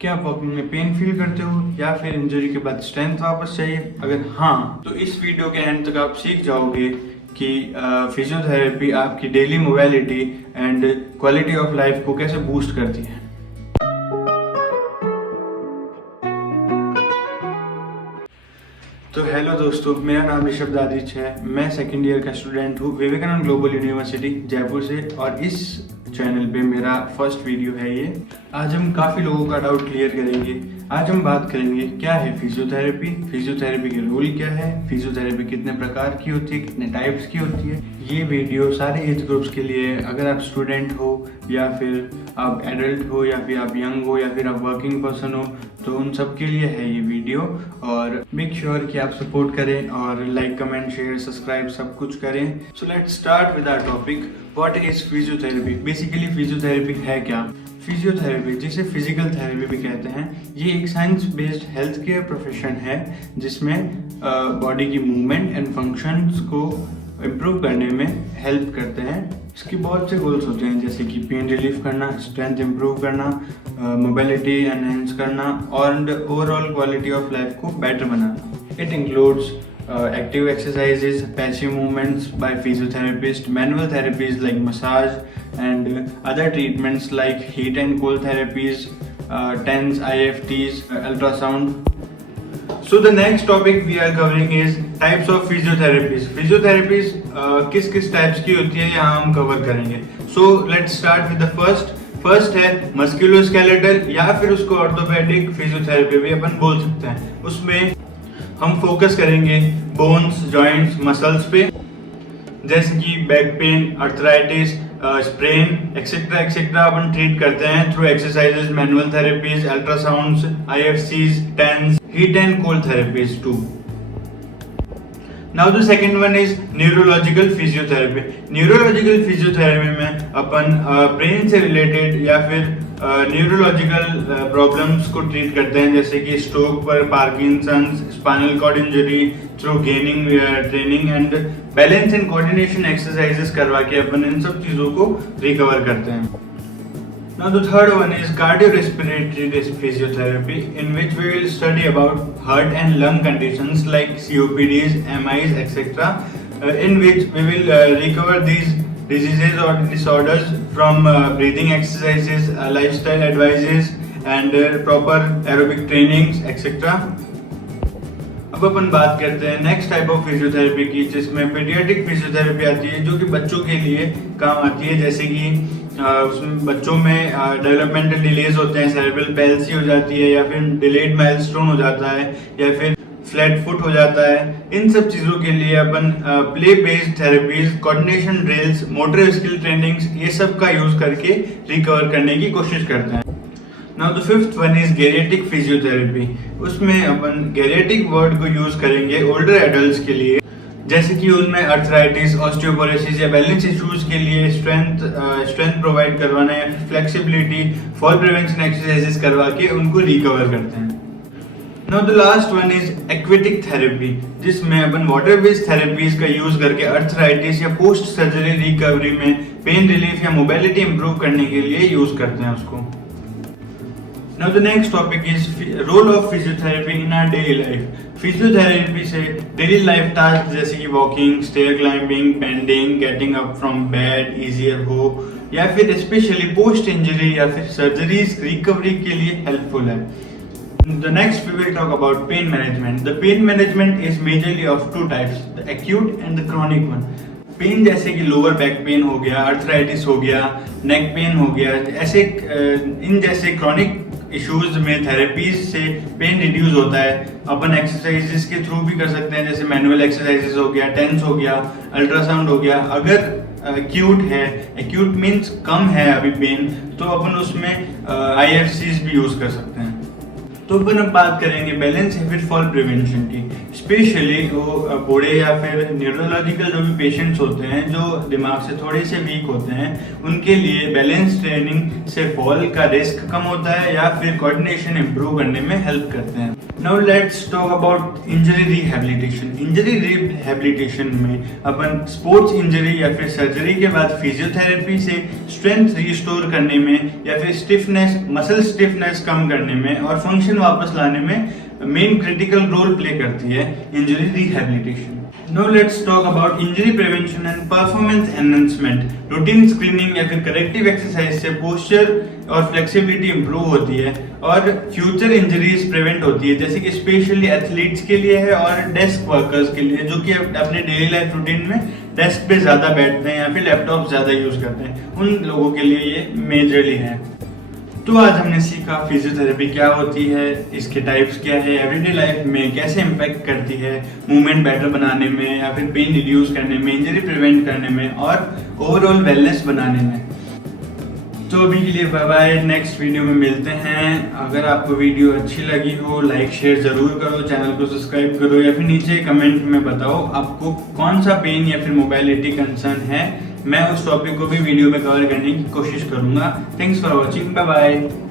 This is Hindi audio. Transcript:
क्या आप वॉकिंग में पेन फील करते हो या फिर इंजरी के बाद स्ट्रेंथ वापस चाहिए? अगर हाँ, तो इस वीडियो के एंड तक आप सीख जाओगे कि फिजियोथेरेपी आपकी daily mobility and quality of life को कैसे बूस्ट करती है। तो हेलो दोस्तों, मेरा नाम ऋषभ दादिच है। मैं सेकेंड ईयर का स्टूडेंट हूँ विवेकानंद ग्लोबल यूनिवर्सिटी जयपुर से, और इस चैनल पे मेरा फर्स्ट वीडियो है ये। आज हम काफ़ी लोगों का डाउट क्लियर करेंगे। आज हम बात करेंगे क्या है फिजियोथेरेपी, फिजियोथेरेपी के रूल क्या है, फिजियोथेरेपी कितने प्रकार की होती है, कितने टाइप्स की होती है। ये वीडियो सारे एज ग्रुप्स के लिए, अगर आप स्टूडेंट हो या फिर आप एडल्ट हो या फिर आप यंग हो या फिर आप वर्किंग पर्सन हो, तो उन सब के लिए है ये वीडियो। और मेक श्योर कि आप सपोर्ट करें और लाइक, कमेंट, शेयर, सब्सक्राइब सब कुछ करें। So let's start with our topic, what is physiotherapy. Basically physiotherapy है क्या? फिजियोथेरेपी, जिसे फिजिकल थेरेपी भी कहते हैं, ये एक science based health care profession है जिसमें बॉडी की मूवमेंट एंड फंक्शंस को इम्प्रूव करने में हेल्प करते हैं। इसके बहुत से गोल्स होते हैं, जैसे कि पेन रिलीफ करना, स्ट्रेंथ इम्प्रूव करना, मोबिलिटी एनहेंस करना और ओवरऑल क्वालिटी ऑफ लाइफ को better banana. It includes active exercises, passive movements by physiotherapists, manual therapies like massage, and other treatments like heat and cold therapies, TENS, IFTs, ultrasound. So the next topic we are covering is types of physiotherapies. Physiotherapies किस किस टाइप्स की होती है यहाँ हम कवर करेंगे। So let's start with the first है मस्कुलोस्केलेटल या फिर उसको ऑर्थोपेडिक फिजियोथेरेपी भी अपन बोल सकते हैं। उसमें हम फोकस करेंगे बोन्स, जॉइंट्स, मसल्स पे, जैसे कि back pain, arthritis, sprain etcetera etcetera अपन ट्रीट करते हैं through exercises, manual therapies, ultrasounds, IFCs, TENS, heat and cold therapies too. Now the second one is neurological physiotherapy. Neurological physiotherapy में अपन ब्रेन से रिलेटेड या फिर न्यूरोलॉजिकल प्रॉब्लम्स को ट्रीट करते हैं, जैसे कि स्ट्रोक पर, Parkinson's, spinal cord injury, through gaining training and balance and coordination exercises करवा के अपन इन सब चीज़ों को रिकवर करते हैं। Now the third one is cardiorespiratory physiotherapy, in which we will study about heart and lung conditions like COPDs, MIs, etc., in which we will recover these diseases or disorders from breathing exercises, lifestyle advices, and proper aerobic trainings, etc. अब अपन बात करते हैं नेक्स्ट टाइप ऑफ फिजियोथेरेपी की, जिसमें पीडियाट्रिक फिजियोथेरेपी आती है, जो कि बच्चों के लिए काम आती है। जैसे कि उसमें बच्चों में डेवलपमेंटल डिलेज होते हैं, सेरेब्रल पैल्सी हो जाती है, या फिर डिलेड माइलस्टोन हो जाता है, या फिर फ्लैट फुट हो जाता है। इन सब चीज़ों के लिए अपन play based therapies, coordination drills, motor skill trainings, ये सब का यूज करके रिकवर करने की कोशिश करते हैं। Now the fifth one is geriatric physiotherapy. उसमें अपन गेरियाट्रिक वर्ड को यूज करेंगे ओल्डर एडल्ट्स के लिए, जैसे कि उनमें अर्थराइटिस, ऑस्टियोपोरोसिस या बैलेंस इश्यूज के लिए स्ट्रेंथ प्रोवाइड करवाना या फ्लेक्सिबिलिटी, फॉल प्रिवेंशन एक्सरसाइजेस करवा के उनको रिकवर करते हैं। Now the last one is aquatic therapy, जिसमें अपन वाटर बेस्ड थेरेपीज का यूज करके अर्थराइटिस या पोस्ट सर्जरी रिकवरी में पेन रिलीफ या मोबिलिटी इंप्रूव करने के लिए यूज करते हैं उसको। Now the next topic is role of physiotherapy in our daily life. Physiotherapy से डेली लाइफ टास्क जैसे कि walking, stair climbing, bending, getting up from bed easier हो, या फिर स्पेशली पोस्ट इंजरी या फिर सर्जरीज रिकवरी के लिए हेल्पफुल है। The next we will talk about pain management. The pain management is majorly of two types, the acute and the chronic one. Pain जैसे कि लोअर बैक पेन हो गया, अर्थराइटिस हो गया, नेक पेन हो गया, ऐसे इन जैसे क्रॉनिक इश्यूज में थेरेपीज से पेन रिड्यूस होता है। अपन एक्सरसाइजेस के थ्रू भी कर सकते हैं, जैसे मैनुअल एक्सरसाइजेस हो गया, टेंस हो गया, अल्ट्रासाउंड हो गया। अगर एक्यूट है, एक्यूट मीन्स कम है अभी पेन, तो अपन उसमें IFCs भी यूज कर सकते हैं। तो अपन अब बात करेंगे बैलेंस या फिर फॉल प्रिवेंशन की। स्पेशली वो बूढ़े या फिर न्यूरोलॉजिकल जो भी पेशेंट्स होते हैं जो दिमाग से थोड़े से वीक होते हैं, उनके लिए बैलेंस ट्रेनिंग से फॉल का रिस्क कम होता है या फिर कोऑर्डिनेशन इंप्रूव करने में हेल्प करते हैं। Now let's talk about injury rehabilitation. Injury rehabilitation में अपन स्पोर्ट्स इंजरी या फिर सर्जरी के बाद फिजियोथेरेपी से स्ट्रेंथ रिस्टोर करने में या फिर स्टिफनेस, मसल स्टिफनेस कम करने में और फंक्शन वापस लाने में मेन क्रिटिकल रोल प्ले करती है injury rehabilitation. Now let's talk about injury prevention and performance enhancement. Routine screening या फिर करेक्टिव एक्सरसाइज से पोस्चर और फ्लेक्सिबिलिटी इंप्रूव होती है और फ्यूचर इंजरीज प्रिवेंट होती है, जैसे कि स्पेशली एथलीट्स के लिए है और डेस्क वर्कर्स के लिए जो कि अपने डेली लाइफ रूटीन में डेस्क पे ज़्यादा बैठते हैं या फिर लैपटॉप ज़्यादा यूज़ करते हैं, उन लोगों के लिए ये मेजरली है। तो आज हमने सीखा फिजियोथेरेपी क्या होती है, इसके टाइप्स क्या है, एवरीडे लाइफ में कैसे इम्पैक्ट करती है, मूवमेंट बेटर बनाने में या फिर पेन रिड्यूस करने में, इंजरी प्रिवेंट करने में और ओवरऑल वेलनेस बनाने में। तो अभी के लिए बाय बाय, नेक्स्ट वीडियो में मिलते हैं। अगर आपको वीडियो अच्छी लगी हो लाइक शेयर ज़रूर करो, चैनल को सब्सक्राइब करो या फिर नीचे कमेंट में बताओ आपको कौन सा पेन या फिर मोबाइलिटी कंसर्न है। मैं उस टॉपिक को भी वीडियो में कवर करने की कोशिश करूंगा। Thanks for watching, bye bye.